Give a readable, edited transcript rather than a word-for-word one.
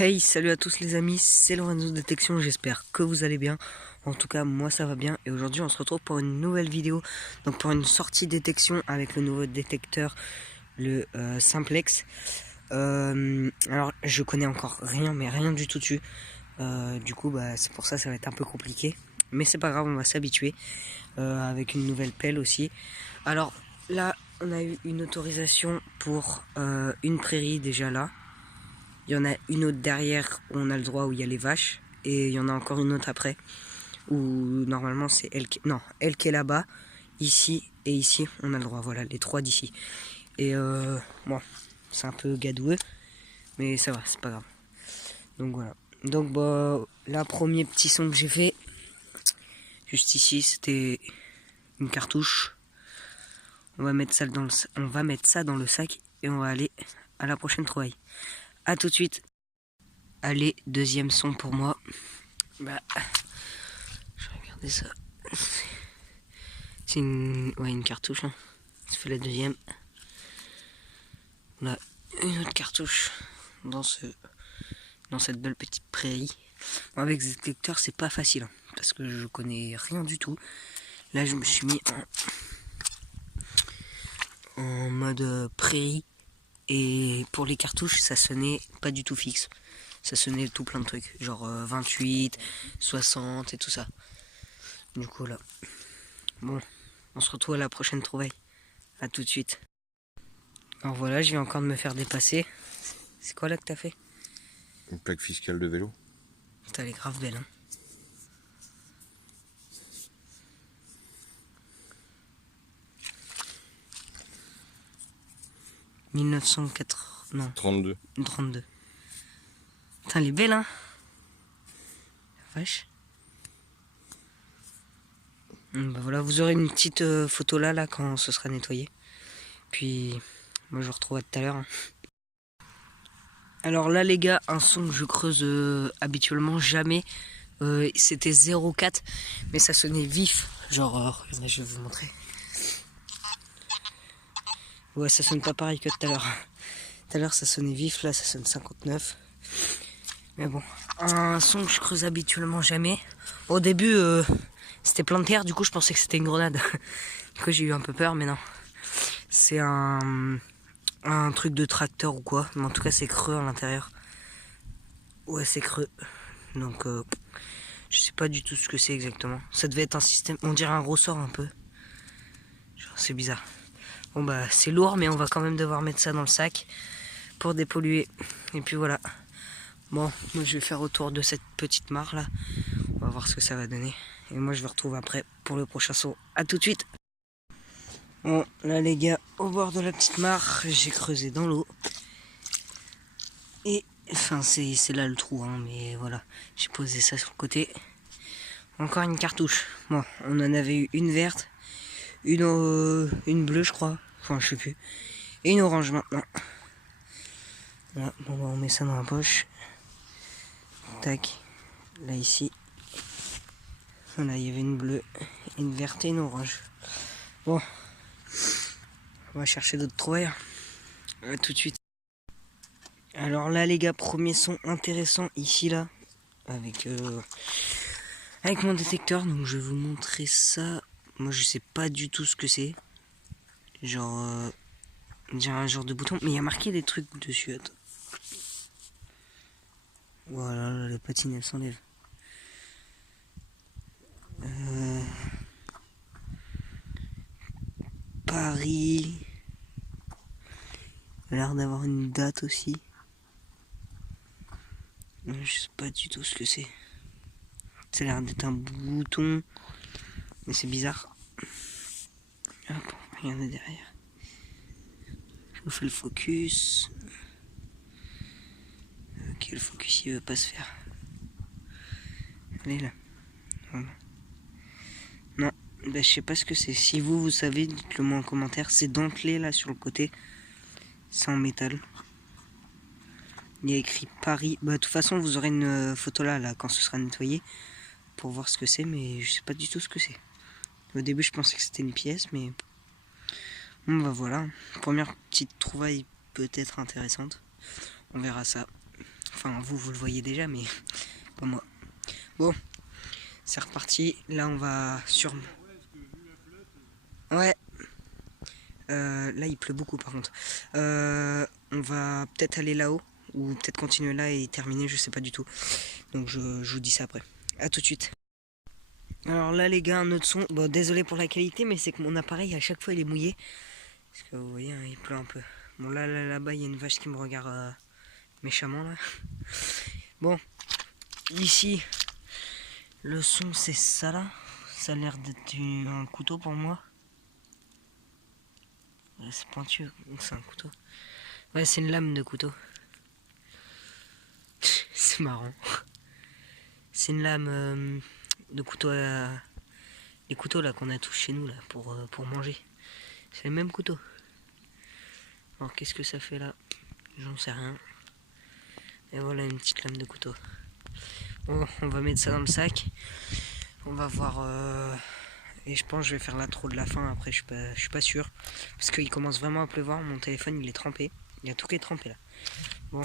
Hey, salut à tous les amis, c'est Lorenzo Détection, j'espère que vous allez bien. En tout cas, moi ça va bien et aujourd'hui on se retrouve pour une nouvelle vidéo. Donc pour une sortie détection avec le nouveau détecteur, le Simplex. Alors je connais encore rien, mais rien du tout dessus. Du coup, c'est pour ça ça va être un peu compliqué. Mais c'est pas grave, on va s'habituer avec une nouvelle pelle aussi. Alors là, on a eu une autorisation pour une prairie déjà là. Il y en a une autre derrière où on a le droit, où il y a les vaches. Et il y en a encore une autre après, où normalement c'est elle qui... Non, elle qui est là-bas, ici et ici, on a le droit. Voilà, les trois d'ici. Et bon, c'est un peu gadoueux, mais ça va, c'est pas grave. Donc voilà. Donc là, premier petit son que j'ai fait, juste ici, c'était une cartouche. On va mettre ça dans le sac et on va aller à la prochaine trouvaille. A tout de suite. Allez, deuxième son pour moi. Je vais regarder ça. C'est une cartouche. Hein. Ça fait la deuxième. On a une autre cartouche dans cette belle petite prairie. Bon, avec ce détecteur, c'est pas facile. Hein, parce que je connais rien du tout. Là, je me suis mis en mode prairie. Et pour les cartouches, ça sonnait pas du tout fixe. Ça sonnait tout plein de trucs. Genre 28, 60 et tout ça. Du coup, là. Bon, on se retrouve à la prochaine trouvaille. A tout de suite. Alors voilà, je viens encore de me faire dépasser. C'est quoi là que t'as fait? Une plaque fiscale de vélo. Putain, elle est grave belle, hein. « 1904... Non. 32. 32. Putain, elle est belle, hein. Vache. Bah voilà, vous aurez une petite photo là quand ce sera nettoyé. Puis, moi je vous retrouve tout à l'heure. Hein. Alors là les gars, un son que je creuse habituellement jamais. C'était 0,4, mais ça sonnait vif. Genre, regardez, je vais vous montrer. Ouais, ça sonne pas pareil que tout à l'heure. Tout à l'heure ça sonnait vif, là ça sonne 59. Mais bon, un son que je creuse habituellement jamais. Au début, c'était plein de terre, du coup je pensais que c'était une grenade. Du coup j'ai eu un peu peur, mais non. C'est un truc de tracteur ou quoi. Mais en tout cas c'est creux à l'intérieur. Ouais, c'est creux. Donc je sais pas du tout ce que c'est exactement. Ça devait être un système, on dirait un ressort un peu. Genre, c'est bizarre. Bon c'est lourd, mais on va quand même devoir mettre ça dans le sac pour dépolluer. Et puis voilà. Bon, moi je vais faire autour de cette petite mare là. On va voir ce que ça va donner. Et moi je vous retrouve après pour le prochain saut. A tout de suite. Bon, là les gars, au bord de la petite mare, j'ai creusé dans l'eau. Et, enfin c'est là le trou, hein, mais voilà. J'ai posé ça sur le côté. Encore une cartouche. Bon, on en avait eu une verte, une bleue je crois. Enfin je sais plus. Et une orange maintenant. Voilà, bon on met ça dans la poche. Tac. Là ici. Voilà, il y avait une bleue, une verte et une orange. Bon. On va chercher d'autres trouvailles. Tout de suite. Alors là les gars, premier son intéressant ici là. Avec mon détecteur. Donc je vais vous montrer ça. Moi je sais pas du tout ce que c'est. Genre un genre de bouton. Mais il y a marqué des trucs dessus. Attends. Voilà, les patines elles s'enlèvent. Paris. Il a l'air d'avoir une date aussi. Je sais pas du tout ce que c'est. Ça a l'air d'être un bouton. Mais c'est bizarre. Hop, regardez derrière. Je vous fais le focus. Ok, le focus il veut pas se faire. Allez là. Voilà. Non, je sais pas ce que c'est. Si vous savez, dites-le moi en commentaire. C'est dentelé là sur le côté. C'est en métal. Il y a écrit Paris. De toute façon, vous aurez une photo là quand ce sera nettoyé pour voir ce que c'est, mais je sais pas du tout ce que c'est. Au début, je pensais que c'était une pièce, mais bon, voilà. Première petite trouvaille peut-être intéressante. On verra ça. Enfin, vous le voyez déjà, mais pas moi. Bon, c'est reparti. Là, on va sur... Ouais. Là, il pleut beaucoup, par contre. On va peut-être aller là-haut, ou peut-être continuer là et terminer, je sais pas du tout. Donc, je vous dis ça après. À tout de suite. Alors là, les gars, un autre son. Bon, désolé pour la qualité, mais c'est que mon appareil, à chaque fois, il est mouillé. Parce que vous voyez, hein, il pleut un peu. Bon, là-bas, il y a une vache qui me regarde méchamment, là. Bon, ici, le son, c'est ça, là. Ça a l'air d'être un couteau pour moi. Ouais, c'est pointu, c'est un couteau. Ouais, c'est une lame de couteau. C'est marrant. C'est une lame de couteau à... Les couteaux là qu'on a tous chez nous là pour manger. C'est le même couteau. Alors qu'est-ce que ça fait là? J'en sais rien. Et voilà une petite lame de couteau. Bon, on va mettre ça dans le sac. On va voir... Et je pense que je vais faire l'intro de la fin après, je suis pas sûr. Parce qu'il commence vraiment à pleuvoir, mon téléphone il est trempé. Il y a tout qui est trempé là. Bon,